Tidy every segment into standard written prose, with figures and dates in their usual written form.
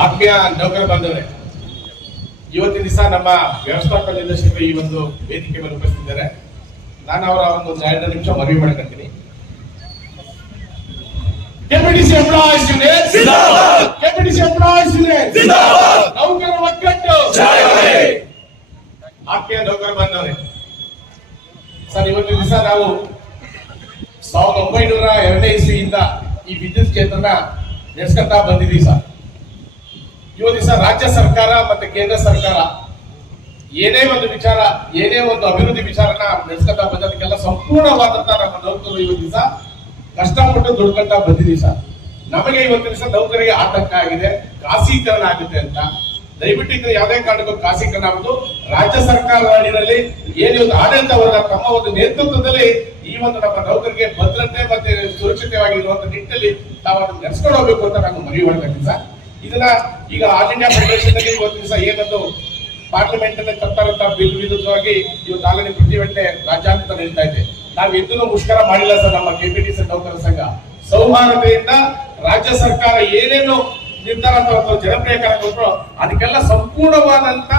ಆತ್ಮೀಯ ನೌಕರ ಬಂದವರೇ, ಇವತ್ತಿನ ದಿವಸ ನಮ್ಮ ವ್ಯವಸ್ಥಾಪಕ ನಿರ್ದೇಶಕರು ಈ ಒಂದು ವೇದಿಕೆ ಮೇಲೆ ಉಪಸ್ಥಿತಿದ್ದಾರೆ. ನಾನು ಅವರ ಒಂದು 2 ನಿಮಿಷ ಮನವಿ ಮಾಡಕತ್ತೀನಿ. ಕೆಪಿಟಿಸಿ ಎಂಪ್ಲಾಯೀಸ್ ಯೂನಿಯನ್ ಜಿಂದಾಬಾದ್, ಕೆಪಿಟಿಸಿ ಎಂಪ್ಲಾಯೀಸ್ ಯೂನಿಯನ್ ಜಿಂದಾಬಾದ್, ನೌಕರ ಒಕ್ಕೂಟ ಜೈ. ಆತ್ಮೀಯ ನೌಕರ ಬಂದವರೇ, ಸರ್ ಇವತ್ತಿನ ದಿವಸ ನಾವು 1902 ಇಸ್ವಿಯಿಂದ ಈ ವಿದ್ಯುತ್ ಕ್ಷೇತ್ರನ ನಡೆಸ್ಕೊಂತ ಬಂದಿದ್ದೀವಿ ಸರ್. ಇವತ್ತು ದಿವಸ ರಾಜ್ಯ ಸರ್ಕಾರ ಮತ್ತೆ ಕೇಂದ್ರ ಸರ್ಕಾರ ಏನೇ ಒಂದು ವಿಚಾರ, ಏನೇ ಒಂದು ಅಭಿವೃದ್ಧಿ ವಿಚಾರನ ನಡೆಸ್ಕೊಂತ ಬಂದದಕ್ಕೆಲ್ಲ ಸಂಪೂರ್ಣವಾದಂತ ನಮ್ಮ ನೌಕರರು ಇವತ್ತು ದಿವಸ ಕಷ್ಟಪಟ್ಟು ದುಡ್ಕೊಂತ ಬಂದಿದ್ದೀವಿ ಸರ್. ನಮಗೆ ಇವತ್ತು ದಿವಸ ನೌಕರಿಗೆ ಆತಂಕ ಆಗಿದೆ, ಖಾಸಗೀಕರಣ ಆಗುತ್ತೆ ಅಂತ. ದಯವಿಟ್ಟು ಇದನ್ನ ಯಾವುದೇ ಕಾರಣಕ್ಕೂ ಖಾಸಗೀಕರಣ ಆಗುವುದು ರಾಜ್ಯ ಸರ್ಕಾರದ ಅಡಿಯಲ್ಲಿ ಏನಿವತ್ತು ಆಡಳಿತ ವರ್ಗ ತಮ್ಮ ಒಂದು ನೇತೃತ್ವದಲ್ಲಿ ಈ ಒಂದು ನಮ್ಮ ನೌಕರಿಗೆ ಭದ್ರತೆ ಮತ್ತೆ ಸುರಕ್ಷಿತವಾಗಿರುವಂತ ನಿಟ್ಟಿನಲ್ಲಿ ತಾವು ಅದನ್ನು ನಡೆಸ್ಕೊಂಡು ಹೋಗ್ಬೇಕು ಅಂತ ನಾನು ಮನವಿ ಮಾಡ್ತೀನಿ ಸರ್. ಇದನ್ನ ಈಗ ಆಲ್ ಇಂಡಿಯಾ ಫೆಡರೇಷನ್ ನಲ್ಲಿ ಇವತ್ತು ದಿವಸ ಏನೊಂದು ಪಾರ್ಲಿಮೆಂಟ್ ಅಲ್ಲಿ ತರ್ತಾರಂತ ಬಿಲ್ ವಿರುದ್ಧವಾಗಿ ಇವತ್ತು ಆಲ್ರೆಡಿ ಪ್ರತಿಭಟನೆ ರಾಜ್ಯಾದ್ಯಂತ ನಡೀತಾ ಇದೆ. ನಾವು ಎಂದೂ ಮುಷ್ಕರ ಮಾಡಿಲ್ಲ ಸರ್. ನಮ್ಮ ಕೆಪಿಟಿಸಿ ನೌಕರ ಸಂಘ ಸೌಹಾರ್ದತೆಯಿಂದ ರಾಜ್ಯ ಸರ್ಕಾರ ಏನೇನು ನಿರ್ಧಾರ ಅಥವಾ ಜನಪ್ರಿಯ ಕಾರ್ಯಕ್ರಮ ಅದಕ್ಕೆಲ್ಲ ಸಂಪೂರ್ಣವಾದಂತ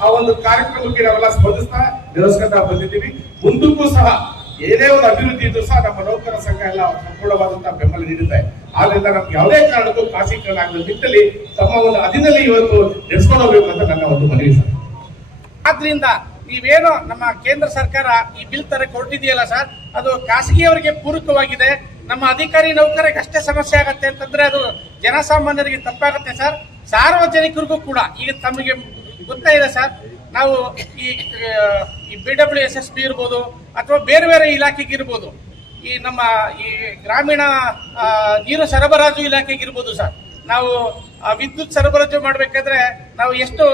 ಆ ಒಂದು ಕಾರ್ಯಕ್ರಮಕ್ಕೆ ನಾವೆಲ್ಲ ಸ್ಪಂದಿಸ್ತಾ ನಿರ್ವಹಿಸ್ಕೊಂತ ಬಂದಿದ್ದೀವಿ. ಮುಂದಕ್ಕೂ ಸಹ ಏನೇ ಒಂದು ಅಭಿವೃದ್ಧಿ ಇದ್ದು ಸಹ ನಮ್ಮ ನೌಕರ ಸಂಘ ಎಲ್ಲ ಸಂಪೂರ್ಣವಾದಂತಹ ಬೆಂಬಲ ನೀಡುತ್ತೆ. ಆದ್ರಿಂದ ನಮ್ಗೆ ಯಾವುದೇ ಕಾರಣಕ್ಕೂ ಖಾಸಗೀಕರಣ ಆಗದ ನಿಟ್ಟಿನಲ್ಲಿ ತಮ್ಮ ಒಂದು ಅಧೀನದಲ್ಲಿ ಇವತ್ತು ನಡೆಸ್ಕೊಂಡು ಹೋಗ್ಬೇಕು ಅಂತ ನನ್ನ ಒಂದು ಮನವಿ ಸರ್. ಆದ್ರಿಂದ ನೀವೇನು ನಮ್ಮ ಕೇಂದ್ರ ಸರ್ಕಾರ ಈ ಬಿಲ್ ತರ ಕೊಟ್ಟಿದೆಯಲ್ಲ ಸರ್, ಅದು ಖಾಸಗಿಯವರಿಗೆ ಪೂರಕವಾಗಿದೆ. ನಮ್ಮ ಅಧಿಕಾರಿ ನೌಕರಿಗೆ ಅಷ್ಟೇ ಸಮಸ್ಯೆ ಆಗತ್ತೆ ಅಂತಂದ್ರೆ ಅದು ಜನಸಾಮಾನ್ಯರಿಗೆ ತಪ್ಪಾಗುತ್ತೆ ಸರ್. ಸಾರ್ವಜನಿಕರಿಗೂ ಕೂಡ ಈಗ ತಮಗೆ ಗೊತ್ತಾ ಇದೆ ಸರ್, ನಾವು ಈ BWSSB ಇರ್ಬೋದು ಅಥವಾ ಬೇರೆ ಬೇರೆ ಇಲಾಖೆಗೆ ಇರ್ಬೋದು, ಈ ನಮ್ಮ ಈ ಗ್ರಾಮೀಣ ನೀರು ಸರಬರಾಜು ಇಲಾಖೆಗೆ ಇರ್ಬೋದು ಸರ್, ನಾವು ವಿದ್ಯುತ್ ಸರಬರಾಜು ಮಾಡ್ಬೇಕಾದ್ರೆ ನಾವು ಎಷ್ಟು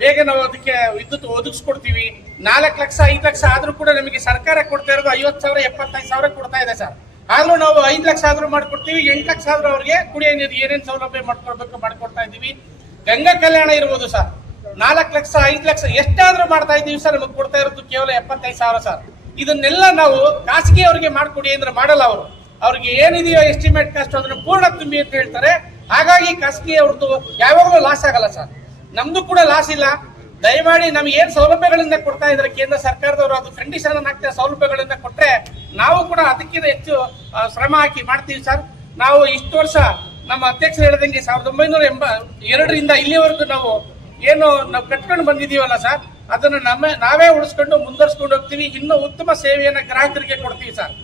ಬೇಗ ನಾವು ಅದಕ್ಕೆ ವಿದ್ಯುತ್ ಒದಗಿಸ್ಕೊಡ್ತೀವಿ. 4 ಲಕ್ಷ 5 ಲಕ್ಷ ಆದ್ರೂ ಕೂಡ ನಮಗೆ ಸರ್ಕಾರ ಕೊಡ್ತಾ ಇರೋದು 50,000 75,000 ಕೊಡ್ತಾ ಇದೆ ಸರ್. ಆದ್ರೂ ನಾವು 5 ಲಕ್ಷ ಆದ್ರೂ ಮಾಡ್ಕೊಡ್ತೀವಿ, 8 ಲಕ್ಷ ಆದ್ರೂ ಅವ್ರಿಗೆ ಕುಡಿಯೋ ನೀರು ಏನೇನು ಸೌಲಭ್ಯ ಮಾಡ್ಕೊಡ್ಬೇಕು ಮಾಡ್ಕೊಡ್ತಾ ಇದ್ದೀವಿ. ಗಂಗಾ ಕಲ್ಯಾಣ ಇರ್ಬೋದು ಸರ್, 4 ಲಕ್ಷ 5 ಲಕ್ಷ ಎಷ್ಟಾದ್ರೂ ಮಾಡ್ತಾ ಇದ್ದೀವಿ ಸರ್. ನಮಗೆ ಕೊಡ್ತಾ ಇರೋದು ಕೇವಲ 75,000 ಸರ್. ಇದನ್ನೆಲ್ಲ ನಾವು ಖಾಸಗಿ ಅವರಿಗೆ ಮಾಡ್ಕೊಡಿ ಅಂದ್ರೆ ಮಾಡಲ್ಲ. ಅವ್ರಿಗೆ ಏನಿದೆಯೋ ಎಸ್ಟಿಮೇಟ್ ಕಾಸ್ಟ್ ಅದನ್ನು ಪೂರ್ಣ ತುಂಬಿ ಅಂತ ಹೇಳ್ತಾರೆ. ಹಾಗಾಗಿ ಖಾಸಗಿ ಅವ್ರದ್ದು ಯಾವಾಗಲೂ ಲಾಸ್ ಆಗಲ್ಲ ಸರ್. ನಮ್ದು ಕೂಡ ಲಾಸ್ ಇಲ್ಲ. ದಯಮಾಡಿ ನಮ್ಗೆ ಏನ್ ಸೌಲಭ್ಯಗಳಿಂದ ಕೊಡ್ತಾ ಇದ್ದಾರೆ ಕೇಂದ್ರ ಸರ್ಕಾರದವರು, ಅದು ಕಂಡೀಷನ್ ಹಾಕ್ತಾ ಸೌಲಭ್ಯಗಳಿಂದ ಕೊಟ್ರೆ ನಾವು ಕೂಡ ಅದಕ್ಕಿಂತ ಹೆಚ್ಚು ಶ್ರಮ ಹಾಕಿ ಮಾಡ್ತೀವಿ ಸರ್. ನಾವು ಇಷ್ಟು ವರ್ಷ ನಮ್ಮ ಅಧ್ಯಕ್ಷರು ಹೇಳಿದಂಗೆ 1982ರಿಂದ ಇಲ್ಲಿವರೆಗೂ ನಾವು ಏನು ನಾವು ಕಟ್ಕೊಂಡು ಬಂದಿದೀವಲ್ಲ ಸರ್, ಅದನ್ನು ನಾವೇ ಉಳಿಸ್ಕೊಂಡು ಮುಂದುವರ್ಸ್ಕೊಂಡು ಹೋಗ್ತೀವಿ. ಇನ್ನೂ ಉತ್ತಮ ಸೇವೆಯನ್ನ ಗ್ರಾಹಕರಿಗೆ ಕೊಡ್ತೀವಿ ಸರ್.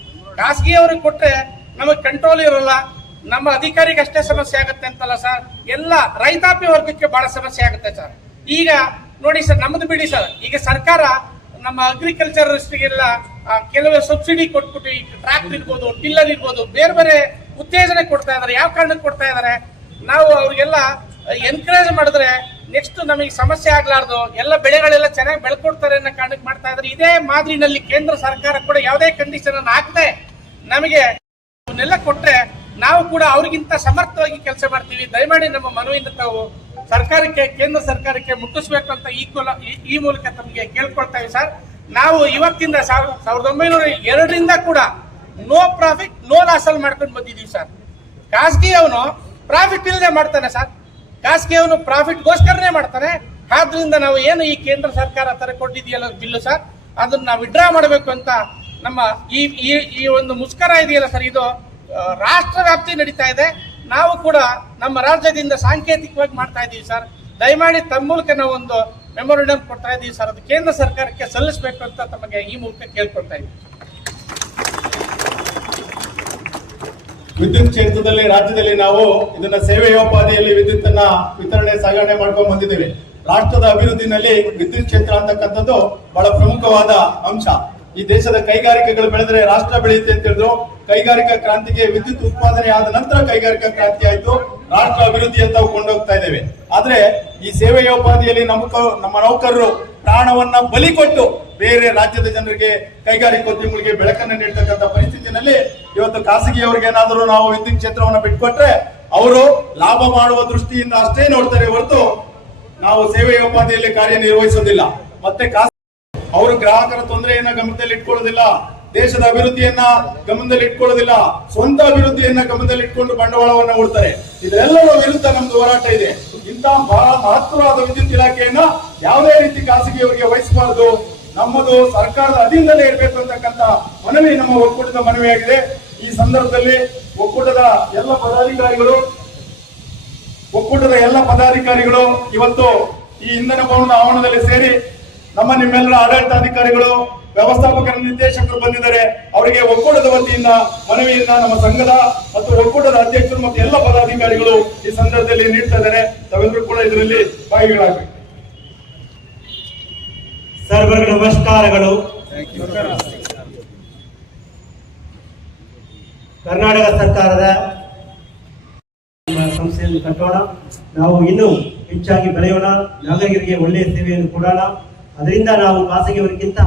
ಖಾಸಗಿಯವ್ರಿಗೆ ಕೊಟ್ರೆ ನಮಗೆ ಕಂಟ್ರೋಲ್ ಇರೋಲ್ಲ, ನಮ್ಮ ಅಧಿಕಾರಿಗೆ ಅಷ್ಟೇ ಸಮಸ್ಯೆ ಆಗುತ್ತೆ ಅಂತಲ್ಲ ಸರ್, ಎಲ್ಲ ರೈತಾಪಿ ವರ್ಗಕ್ಕೆ ಬಹಳ ಸಮಸ್ಯೆ ಆಗುತ್ತೆ ಸರ್. ಈಗ ನೋಡಿ ಸರ್, ನಮ್ದು ಬಿಡಿ ಸರ್, ಈಗ ಸರ್ಕಾರ ನಮ್ಮ ಅಗ್ರಿಕಲ್ಚರಿಸ್ಟ್ಗೆಲ್ಲ ಕೆಲವು ಸಬ್ಸಿಡಿ ಕೊಟ್ಬಿಟ್ಟು ಈ ಟ್ರಾಕ್ಟರ್ ಇರ್ಬೋದು, ಟಿಲ್ಲರ್ ಇರ್ಬೋದು, ಬೇರೆ ಬೇರೆ ಉತ್ತೇಜನ ಕೊಡ್ತಾ ಇದಾರೆ. ಯಾವ ಕಾರಣಕ್ಕೆ ಕೊಡ್ತಾ ಇದಾರೆ? ನಾವು ಅವ್ರಿಗೆಲ್ಲ ಎನ್ಕರೇಜ್ ಮಾಡಿದ್ರೆ ನೆಕ್ಸ್ಟ್ ನಮಗೆ ಸಮಸ್ಯೆ ಆಗ್ಲಾರ್ದು ಎಲ್ಲ ಬೆಳೆಗಳೆಲ್ಲ ಚೆನ್ನಾಗಿ ಬೆಳ್ಕೊಡ್ತಾರೆ ಅನ್ನೋ ಕಾರಣಕ್ಕೆ ಮಾಡ್ತಾ ಇದ್ದಾರೆ. ಇದೇ ಮಾದರಿನಲ್ಲಿ ಕೇಂದ್ರ ಸರ್ಕಾರ ಕೂಡ ಯಾವುದೇ ಕಂಡೀಷನ್ ಅನ್ನು ಹಾಕದೆ ನಮಗೆ ಅವನ್ನೆಲ್ಲ ಕೊಟ್ರೆ ನಾವು ಕೂಡ ಅವ್ರಿಗಿಂತ ಸಮರ್ಥವಾಗಿ ಕೆಲಸ ಮಾಡ್ತೀವಿ. ದಯಮಾಡಿ ನಮ್ಮ ಮನವಿಯಿಂದ ತಾವು ಸರ್ಕಾರಕ್ಕೆ, ಕೇಂದ್ರ ಸರ್ಕಾರಕ್ಕೆ ಮುಟ್ಟಿಸ್ಬೇಕು ಅಂತ ಈ ಮೂಲಕ ತಮಗೆ ಕೇಳ್ಕೊಳ್ತಾ ಇದ್ದೀವಿ ಸರ್. ನಾವು ಇವತ್ತಿಂದ 1902ರಿಂದ ಕೂಡ ನೋ ಪ್ರಾಫಿಟ್ ನೋ ಲಾಸ್ ಅಲ್ಲಿ ಮಾಡ್ಕೊಂಡು ಬಂದಿದ್ದೀವಿ ಸರ್. ಖಾಸಗಿ ಅವನು ಪ್ರಾಫಿಟ್ ಇಲ್ಲದೆ ಮಾಡ್ತಾನೆ ಸರ್, ಖಾಸಗಿ ಅವನು ಪ್ರಾಫಿಟ್ಗೋಸ್ಕರನೇ ಮಾಡ್ತಾನೆ. ಆದ್ರಿಂದ ನಾವು ಏನು ಈ ಕೇಂದ್ರ ಸರ್ಕಾರ ತರ ಕೊಟ್ಟಿದೆಯಲ್ಲ ಬಿಲ್ಲು ಸರ್, ಅದನ್ನ ನಾವು ವಿಡ್ರಾ ಮಾಡಬೇಕು ಅಂತ ನಮ್ಮ ಈ ಒಂದು ಮುಷ್ಕರ ಇದೆಯಲ್ಲ ಸರ್, ಇದು ರಾಷ್ಟ್ರ ವ್ಯಾಪ್ತಿ ನಡೀತಾ ಇದೆ. ನಾವು ಕೂಡ ನಮ್ಮ ರಾಜ್ಯದಿಂದ ಸಾಂಕೇತಿಕವಾಗಿ ಮಾಡ್ತಾ ಇದ್ದೀವಿ ಸರ್. ದಯಮಾಡಿ ತಮ್ಮ ಮೂಲಕ ನಾವು ಒಂದು ಮೆಮೊರಂಡಮ್ ಕೊಡ್ತಾ ಇದ್ದೀವಿ ಸರ್, ಅದು ಕೇಂದ್ರ ಸರ್ಕಾರಕ್ಕೆ ಸಲ್ಲಿಸಬೇಕು ಅಂತ ತಮಗೆ ಈ ಮೂಲಕ ಕೇಳ್ಕೊಳ್ತಾ ಇದ್ದೀವಿ. ವಿದ್ಯುತ್ ಕ್ಷೇತ್ರದಲ್ಲಿ ರಾಜ್ಯದಲ್ಲಿ ನಾವು ಇದನ್ನ ಸೇವೆಯೋಪಾದಿಯಲ್ಲಿ ವಿದ್ಯುತ್ ಅನ್ನ ವಿತರಣೆ ಸಾಗಣೆ ಮಾಡ್ಕೊಂಡು ಬಂದಿದ್ದೇವೆ. ರಾಷ್ಟ್ರದ ಅಭಿವೃದ್ಧಿನಲ್ಲಿ ವಿದ್ಯುತ್ ಕ್ಷೇತ್ರ ಅಂತಕ್ಕಂಥದ್ದು ಬಹಳ ಪ್ರಮುಖವಾದ ಅಂಶ. ಈ ದೇಶದ ಕೈಗಾರಿಕೆಗಳು ಬೆಳೆದ್ರೆ ರಾಷ್ಟ್ರ ಬೆಳೆಯುತ್ತೆ ಅಂತ ಹೇಳಿದ್ರು. ಕೈಗಾರಿಕಾ ಕ್ರಾಂತಿಗೆ ವಿದ್ಯುತ್ ಉತ್ಪಾದನೆ ಆದ ನಂತರ ಕೈಗಾರಿಕಾ ಕ್ರಾಂತಿ ಆಯ್ತು, ರಾಷ್ಟ್ರ ಅಭಿವೃದ್ಧಿ ಅಂತ ಕೊಂಡೋಗ್ತಾ ಇದ್ದೇವೆ. ಆದ್ರೆ ಈ ಸೇವೆಯೋಪಾದಿಯಲ್ಲಿ ನಮ್ಮ ನೌಕರರು ಪ್ರಾಣವನ್ನ ಬಲಿ ಕೊಟ್ಟು ಬೇರೆ ರಾಜ್ಯದ ಜನರಿಗೆ, ಕೈಗಾರಿಕೋದ್ಯಮಿಗಳಿಗೆ ಬೆಳಕನ್ನು ನೀಡ್ತಕ್ಕಂಥ ಪರಿಸ್ಥಿತಿನಲ್ಲಿ ಇವತ್ತು ಖಾಸಗಿಯವರಿಗೆ ಏನಾದರೂ ನಾವು ವಿದ್ಯುತ್ ಕ್ಷೇತ್ರವನ್ನು ಬಿಟ್ಕೊಟ್ರೆ ಅವರು ಲಾಭ ಮಾಡುವ ದೃಷ್ಟಿಯಿಂದ ಅಷ್ಟೇ ನೋಡ್ತಾರೆ ಹೊರತು ನಾವು ಸೇವೆಯೋಪಾದಿಯಲ್ಲಿ ಕಾರ್ಯನಿರ್ವಹಿಸೋದಿಲ್ಲ. ಮತ್ತೆ ಅವರು ಗ್ರಾಹಕರ ತೊಂದರೆಯನ್ನ ಗಮನದಲ್ಲಿ ಇಟ್ಕೊಳ್ಳೋದಿಲ್ಲ. ದೇಶದ ಅಭಿವೃದ್ಧಿಯನ್ನ ಗಮನದಲ್ಲಿ ಇಟ್ಕೊಳ್ಳೋದಿಲ್ಲ, ಸ್ವಂತ ಅಭಿವೃದ್ಧಿಯನ್ನ ಗಮನದಲ್ಲಿ ಇಟ್ಕೊಂಡು ಬಂಡವಾಳವನ್ನ ಹೂಡ್ತಾರೆ. ಇದೆಲ್ಲರ ವಿರುದ್ಧ ನಮ್ದು ಹೋರಾಟ ಇದೆ. ಇಂತಹ ಬಹಳ ಮಹತ್ವವಾದ ವಿದ್ಯುತ್ ಇಲಾಖೆಯನ್ನ ಯಾವುದೇ ರೀತಿ ಖಾಸಗಿಯವರಿಗೆ ವಹಿಸಬಾರದು, ನಮ್ಮದು ಸರ್ಕಾರದ ಅಧೀನದಲ್ಲೇ ಇರಬೇಕು ಅಂತಕ್ಕಂಥ ಮನವಿ ನಮ್ಮ ಒಕ್ಕೂಟದ ಮನವಿಯಾಗಿದೆ. ಈ ಸಂದರ್ಭದಲ್ಲಿ ಒಕ್ಕೂಟದ ಎಲ್ಲ ಪದಾಧಿಕಾರಿಗಳು ಇವತ್ತು ಈ ಇಂಧನ ಭವನದ ಆವರಣದಲ್ಲಿ ಸೇರಿ ನಿಮ್ಮೆಲ್ಲರ ಆಡಳಿತಾಧಿಕಾರಿಗಳು, ವ್ಯವಸ್ಥಾಪಕ ನಿರ್ದೇಶಕರು ಬಂದಿದ್ದಾರೆ. ಅವರಿಗೆ ಒಕ್ಕೂಟದ ವತಿಯಿಂದ ಮನವಿಯನ್ನ ನಮ್ಮ ಸಂಘದ ಮತ್ತು ಒಕ್ಕೂಟದ ಅಧ್ಯಕ್ಷರು ಮತ್ತು ಎಲ್ಲ ಪದಾಧಿಕಾರಿಗಳು ಈ ಸಂದರ್ಭದಲ್ಲಿ ನೀಡ್ತಾ ಇದ್ದಾರೆ. ತಾವೆಲ್ಲರೂ ಕೂಡ ಇದರಲ್ಲಿ ಭಾಗಿಗಳಾಗಬೇಕು. ಸರ್ವರಿಗೆ ನಮಸ್ಕಾರಗಳು. ಕರ್ನಾಟಕ ಸರ್ಕಾರದ ಸಂಸ್ಥೆಯನ್ನು ಕಟ್ಟೋಣ, ನಾವು ಇನ್ನೂ ಹೆಚ್ಚಾಗಿ ಬೆಳೆಯೋಣ, ನಾಗರಿಕರಿಗೆ ಒಳ್ಳೆಯ ಸೇವೆಯನ್ನು ಕೊಡೋಣ. ಅದರಿಂದ ನಾವು ಖಾಸಗಿಯವರಿಗಿಂತ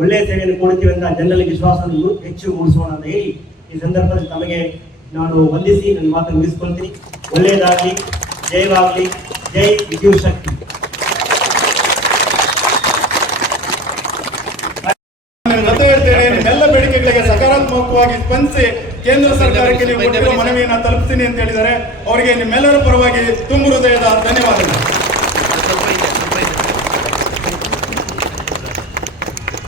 ಒಳ್ಳೆಯ ಸೇವೆಯನ್ನು ಕೊಡ್ತೀವಿ ಅಂತ ಜನರಲ್ಲಿ ವಿಶ್ವಾಸವನ್ನು ಹೆಚ್ಚು ಮೂಡಿಸೋಣ ಅಂತ ಹೇಳಿ ಈ ಸಂದರ್ಭದಲ್ಲಿ ತಮಗೆ ನಾನು ವಂದಿಸಿ ನನ್ನ ಮಾತನ್ನು ಮುಗಿಸ್ಕೊಳ್ತೀನಿ. ಒಳ್ಳೆಯದಾಗಲಿ, ಜಯವಾಗಲಿ, ಜೈ ವಿದ್ಯುತ್ ಶಕ್ತಿ. ನಿಮ್ಮೆಲ್ಲ ಬೇಡಿಕೆಗಳಿಗೆ ಸಕಾರಾತ್ಮಕವಾಗಿ ಸ್ಪಂದಿಸಿ ಕೇಂದ್ರ ಸರ್ಕಾರಕ್ಕೆ ನೀವು ಕೊಟ್ಟಿರುವ ಮನವಿಯನ್ನ ತಲುಪಿಸ್ತೀನಿ ಅಂತ ಹೇಳಿದ್ದಾರೆ. ಅವರಿಗೆ ನಿಮ್ಮೆಲ್ಲರ ಪರವಾಗಿ ತುಂಬು ಹೃದಯದ ಧನ್ಯವಾದಗಳು.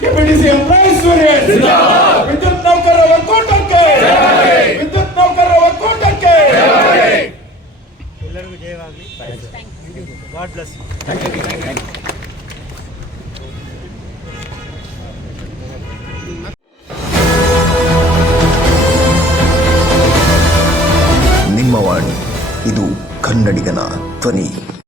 KPTC employees union